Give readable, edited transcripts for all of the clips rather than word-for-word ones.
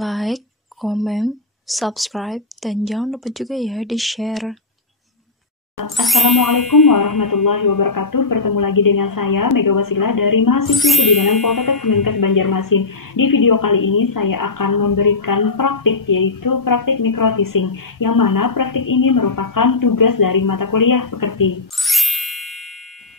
like, comment, subscribe, dan jangan lupa juga ya di-share. Assalamualaikum warahmatullahi wabarakatuh. Bertemu lagi dengan saya Mega Wasilah dari Mahasiswa Kebidanan Poltekkes Kemenkes Banjarmasin. Di video kali ini saya akan memberikan praktik, yaitu praktik microteaching, yang mana praktik ini merupakan tugas dari mata kuliah pekerti.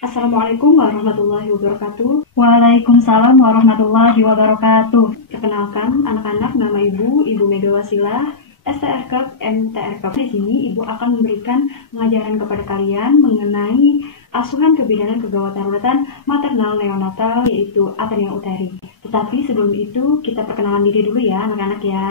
Assalamualaikum warahmatullahi wabarakatuh. Waalaikumsalam warahmatullahi wabarakatuh. Perkenalkan anak-anak, nama Ibu Mega Wasilah, STRK, MTRK. Di sini Ibu akan memberikan pengajaran kepada kalian mengenai asuhan kebidanan kegawat daruratan maternal neonatal, yaitu Athenia Uteri. Tetapi sebelum itu kita perkenalan diri dulu ya anak-anak ya.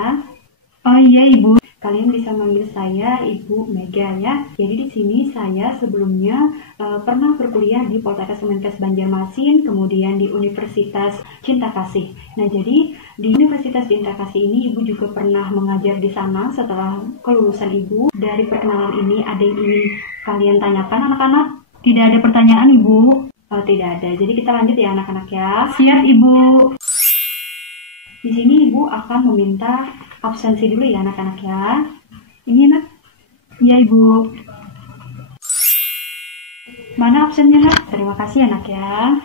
Oh iya Ibu, kalian bisa manggil saya Ibu Mega ya. Jadi di sini saya sebelumnya pernah berkuliah di Poltekkes Kemenkes Banjarmasin, kemudian di Universitas Cinta Kasih. Nah, jadi di Universitas Cinta Kasih ini Ibu juga pernah mengajar di sana setelah kelulusan Ibu. Dari perkenalan ini ada yang ingin kalian tanyakan anak-anak? Tidak ada pertanyaan Ibu? Oh, tidak ada. Jadi kita lanjut ya anak-anak ya. Siap Ibu. Di sini Ibu akan meminta absensi dulu ya anak-anak ya. Ini nak? Iya Ibu. Mana absennya nak? Terima kasih anak ya.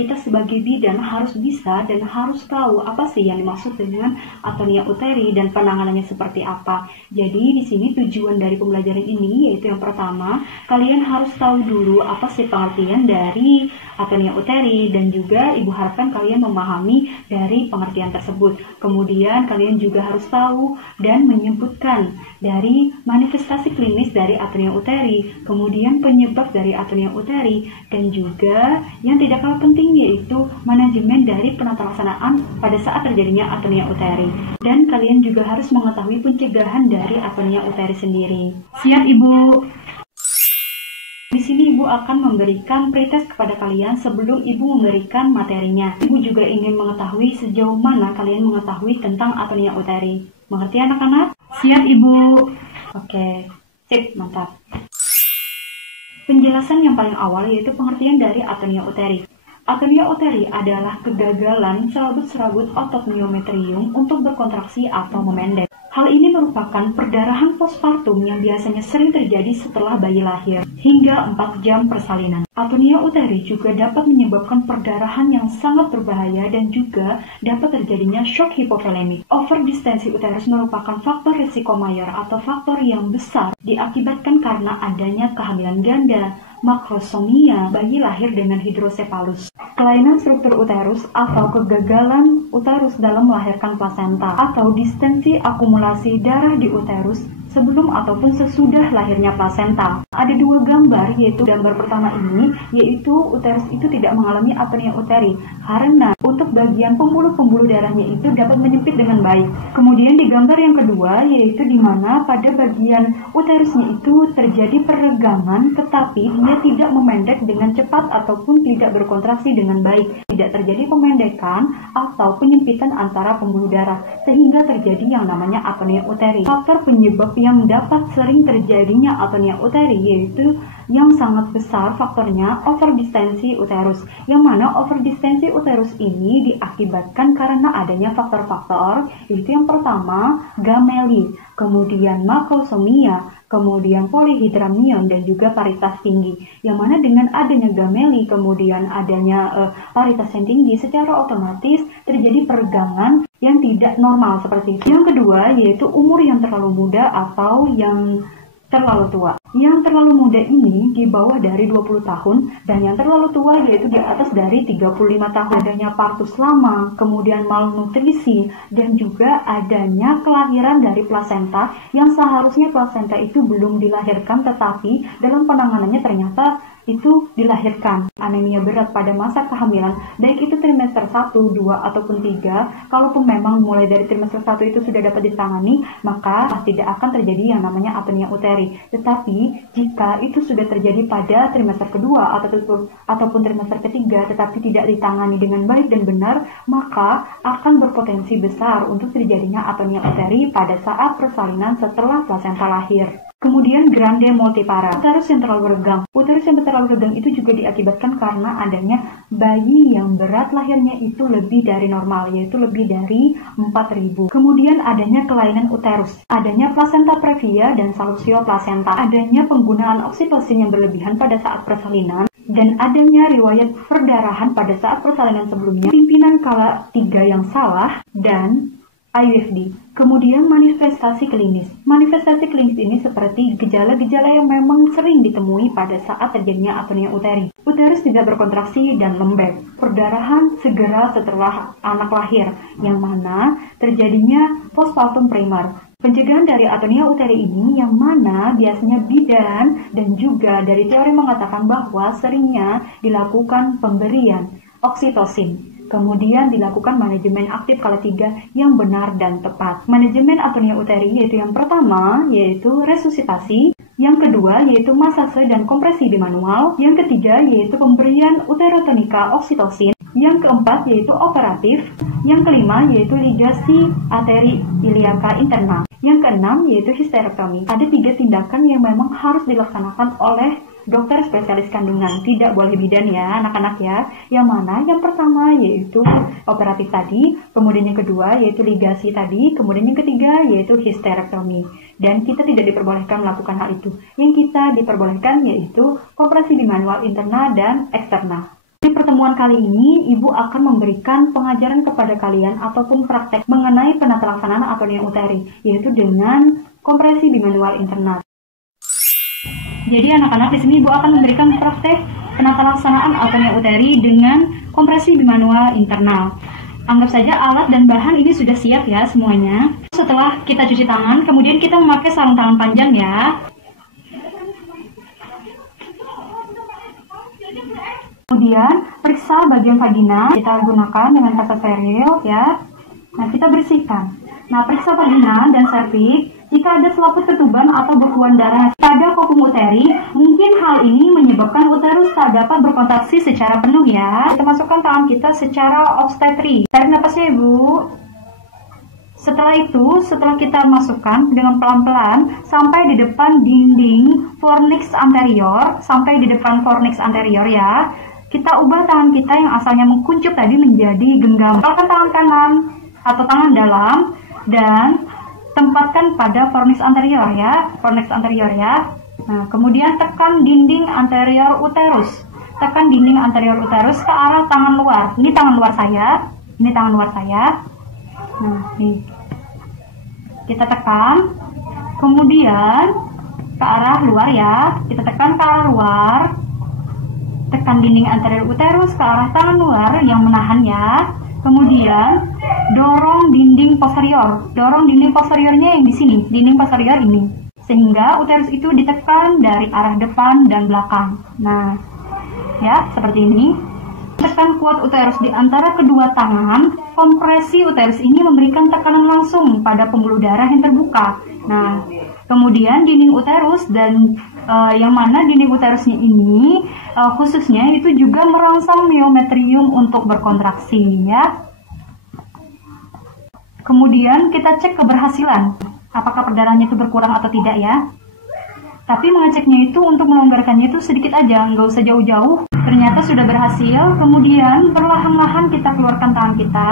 Kita sebagai bidan harus bisa dan harus tahu apa sih yang dimaksud dengan Athenia Uteri dan penanganannya seperti apa. Jadi di sini tujuan dari pembelajaran ini yaitu yang pertama, kalian harus tahu dulu apa sih pengertian dari Athenia Uteri, dan juga Ibu harapkan kalian memahami dari pengertian tersebut. Kemudian kalian juga harus tahu dan menyebutkan dari manifestasi klinis dari Athenia Uteri, kemudian penyebab dari Athenia Uteri, dan juga yang tidak kalah penting yaitu manajemen dari penata laksanaan pada saat terjadinya Athenia Uteri. Dan kalian juga harus mengetahui pencegahan dari Athenia Uteri sendiri. Siap Ibu? Di sini Ibu akan memberikan pretest kepada kalian sebelum Ibu memberikan materinya. Ibu juga ingin mengetahui sejauh mana kalian mengetahui tentang Athenia Uteri. Mengerti anak-anak? Siap Ibu? Oke, sip, mantap. Penjelasan yang paling awal yaitu pengertian dari Athenia Uteri. Athenia Uteri adalah kegagalan serabut-serabut otot myometrium untuk berkontraksi atau memendek. Hal ini merupakan perdarahan postpartum yang biasanya sering terjadi setelah bayi lahir hingga 4 jam persalinan. Athenia Uteri juga dapat menyebabkan perdarahan yang sangat berbahaya dan juga dapat terjadinya shock hipovolemik. Overdistensi uterus merupakan faktor risiko mayor atau faktor yang besar diakibatkan karena adanya kehamilan ganda, makrosomia, bayi lahir dengan hidrosepalus, kelainan struktur uterus atau kegagalan uterus dalam melahirkan plasenta, atau distensi akumulasi darah di uterus sebelum ataupun sesudah lahirnya plasenta. Ada 2 gambar, yaitu gambar pertama ini, yaitu uterus itu tidak mengalami Athenia Uteri karena untuk bagian pembuluh-pembuluh darahnya itu dapat menyempit dengan baik. Kemudian di gambar yang kedua, yaitu di mana pada bagian uterusnya itu terjadi peregangan tetapi dia tidak memendek dengan cepat ataupun tidak berkontraksi dengan baik. Tidak terjadi pemendekan atau penyempitan antara pembuluh darah sehingga terjadi yang namanya Athenia Uteri. Faktor penyebab yang dapat sering terjadinya Athenia Uteri yaitu yang sangat besar faktornya overdistensi uterus, yang mana overdistensi uterus ini diakibatkan karena adanya faktor-faktor, yaitu yang pertama gameli, kemudian makrosomia, kemudian polyhydramnion, dan juga paritas tinggi. Yang mana dengan adanya gameli, kemudian adanya paritas yang tinggi, secara otomatis terjadi peregangan yang tidak normal seperti itu. Yang kedua yaitu umur yang terlalu muda atau yang terlalu tua. Yang terlalu muda ini di bawah dari 20 tahun dan yang terlalu tua yaitu di atas dari 35 tahun. Adanya partus lama, kemudian malnutrisi, dan juga adanya kelahiran dari plasenta yang seharusnya plasenta itu belum dilahirkan tetapi dalam penanganannya ternyata itu dilahirkan. Anemia berat pada masa kehamilan, baik itu trimester 1, 2, ataupun 3, kalaupun memang mulai dari trimester 1 itu sudah dapat ditangani, maka tidak akan terjadi yang namanya Athenia Uteri. Tetapi jika itu sudah terjadi pada trimester kedua ataupun trimester ketiga tetapi tidak ditangani dengan baik dan benar, maka akan berpotensi besar untuk terjadinya Athenia Uteri pada saat persalinan setelah plasenta lahir. Kemudian Kemudian grande multipara, uterus yang terlalu regang. Uterus yang terlalu regang itu juga diakibatkan karena adanya bayi yang berat lahirnya itu lebih dari normal, yaitu lebih dari 4.000. Kemudian adanya kelainan uterus, adanya placenta previa dan salusio placenta, adanya penggunaan oksitosin yang berlebihan pada saat persalinan, dan adanya riwayat perdarahan pada saat persalinan sebelumnya, pimpinan kala 3 yang salah, dan IUFD. Kemudian manifestasi klinis. Manifestasi klinis ini seperti gejala-gejala yang memang sering ditemui pada saat terjadinya apnea uteri. Uterus tidak berkontraksi dan lembek. Perdarahan segera setelah anak lahir, yang mana terjadinya postpartum primer. Pencegahan dari apnea uteri ini yang mana biasanya bidan dan juga dari teori mengatakan bahwa seringnya dilakukan pemberian oksitosin. Kemudian dilakukan manajemen aktif kala 3 yang benar dan tepat. Manajemen apnea uteri yaitu yang pertama yaitu resusitasi, yang kedua yaitu masase dan kompresi bimanual, yang ketiga yaitu pemberian uterotonika oksitosin, yang keempat yaitu operatif, yang kelima yaitu ligasi arteri iliaka internal, yang keenam yaitu histerektomi. Ada 3 tindakan yang memang harus dilaksanakan oleh dokter spesialis kandungan, tidak boleh bidan ya anak-anak ya. Yang mana? Yang pertama yaitu operatif tadi, kemudian yang kedua yaitu ligasi tadi, kemudian yang ketiga yaitu histerektomi. Dan kita tidak diperbolehkan melakukan hal itu. Yang kita diperbolehkan yaitu kompresi bimanual interna dan eksterna. Di pertemuan kali ini, Ibu akan memberikan pengajaran kepada kalian ataupun praktek mengenai penata laksanaan apnea uteri, yaitu dengan kompresi bimanual interna. Jadi anak-anak, di sini Ibu akan memberikan praktek penata laksanaan apnea uteri dengan kompresi bimanual internal. Anggap saja alat dan bahan ini sudah siap ya semuanya. Setelah kita cuci tangan, kemudian kita memakai sarung tangan panjang ya. Kemudian periksa bagian vagina, kita gunakan dengan kasa steril ya. Nah, kita bersihkan. Nah, periksa vagina dan serviks. Jika ada selaput ketuban atau bekuan darah pada kopung uteri, mungkin hal ini menyebabkan uterus tak dapat berkontraksi secara penuh ya. Kita masukkan tangan kita secara obstetri. Tarik napasnya Ibu. Setelah itu, setelah kita masukkan dengan pelan-pelan sampai di depan dinding fornix anterior, sampai di depan fornix anterior ya. Kita ubah tangan kita yang asalnya mengkuncup tadi menjadi genggam. Letakkan tangan kanan atau tangan dalam dan tempatkan pada fornix anterior ya, fornix anterior ya. Nah, kemudian tekan dinding anterior uterus. Tekan dinding anterior uterus ke arah tangan luar. Ini tangan luar saya, ini tangan luar saya. Nah, nih. Kita tekan. Kemudian ke arah luar ya. Kita tekan ke arah luar. Tekan dinding anterior uterus ke arah tangan luar yang menahan ya. Kemudian dorong dinding posterior. Dorong dinding posteriornya yang di sini, dinding posterior ini. Sehingga uterus itu ditekan dari arah depan dan belakang. Nah, ya, seperti ini. Tekan kuat uterus di antara kedua tangan. Kompresi uterus ini memberikan tekanan langsung pada pembuluh darah yang terbuka. Nah, kemudian dinding uterus dan yang mana dinding uterusnya ini khususnya itu juga merangsang myometrium untuk berkontraksi ya. Kemudian kita cek keberhasilan, apakah perdarahannya itu berkurang atau tidak ya. Tapi mengeceknya itu untuk melonggarkannya itu sedikit aja, nggak usah jauh-jauh. Ternyata sudah berhasil. Kemudian perlahan-lahan kita keluarkan tangan kita.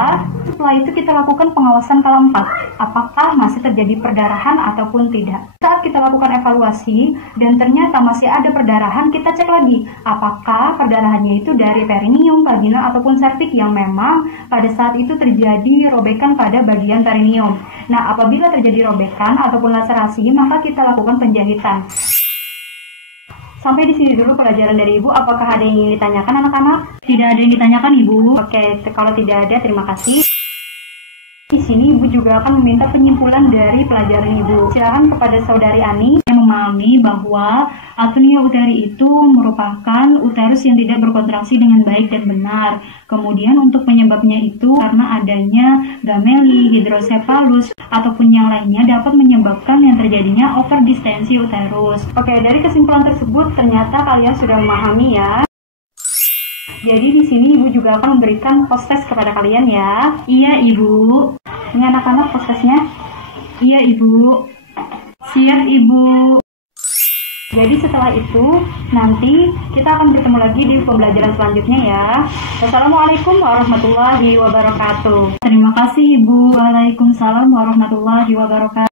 Setelah itu kita lakukan pengawasan kala 4. Apakah masih terjadi perdarahan ataupun tidak. Saat kita lakukan evaluasi dan ternyata masih ada perdarahan, kita cek lagi apakah perdarahannya itu dari perineum, vagina ataupun serviks yang memang pada saat itu terjadi robekan pada bagian perineum. Nah, apabila terjadi robekan ataupun laserasi, maka kita lakukan penjahitan. Sampai di sini dulu pelajaran dari Ibu. Apakah ada yang ingin ditanyakan anak-anak? Tidak ada yang ditanyakan Ibu. Oke, kalau tidak ada, terima kasih. Di sini Ibu juga akan meminta penyimpulan dari pelajaran Ibu. Silakan kepada Saudari Ani yang memahami bahwa apnea uteri itu merupakan uterus yang tidak berkontraksi dengan baik dan benar. Kemudian untuk penyebabnya itu karena adanya gameli, hidrosepalus, ataupun yang lainnya dapat menyebabkan yang terjadinya overdistensi uterus. Oke, dari kesimpulan tersebut ternyata kalian sudah memahami ya. Jadi di sini Ibu juga akan memberikan post test kepada kalian ya. Iya Ibu. Ini anak-anak post testnya. Iya Ibu. Siap Ibu. Jadi setelah itu nanti kita akan bertemu lagi di pembelajaran selanjutnya ya. Wassalamualaikum warahmatullahi wabarakatuh. Terima kasih Ibu. Waalaikumsalam warahmatullahi wabarakatuh.